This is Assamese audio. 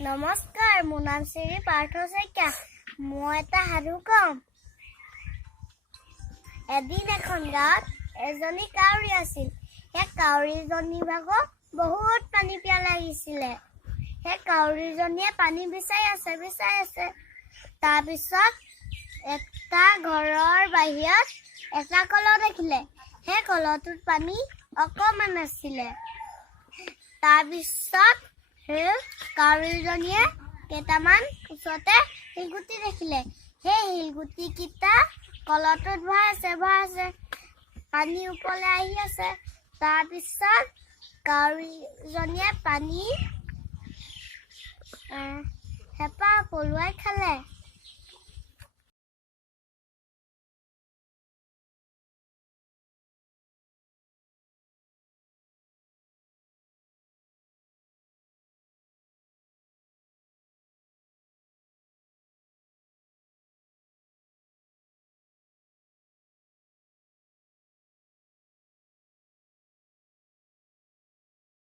নমস্কাৰ, মোৰ নাম শ্ৰী পাৰ্থ শইকীয়া। মই এটা সাধু কম। এদিন এখন গাঁৱত এজনী কাউৰী আছিল। সেই কাউৰীজনীৰ ভাগৰ বহুত পানী পিয়াহ লাগিছিলে। সেই কাউৰীজনীয়ে পানী বিচাৰি আছে। তাৰপিছত এটা ঘৰৰ বাহিৰত এটা কলহ দেখিলে। সেই কলহটোত পানী অকণমান আছিলে। তাৰপিছত কাউৰীজনীয়ে কেইটামান ওচৰতে শিলগুটি দেখিলে। সেই শিলগুটিকেইটা কলহটোত ভৰাইছে। পানী ওপৰলৈ আহি আছে। তাৰপিছত কাউৰীজনীয়ে পানী হেঁপাহ পলুৱাই খালে।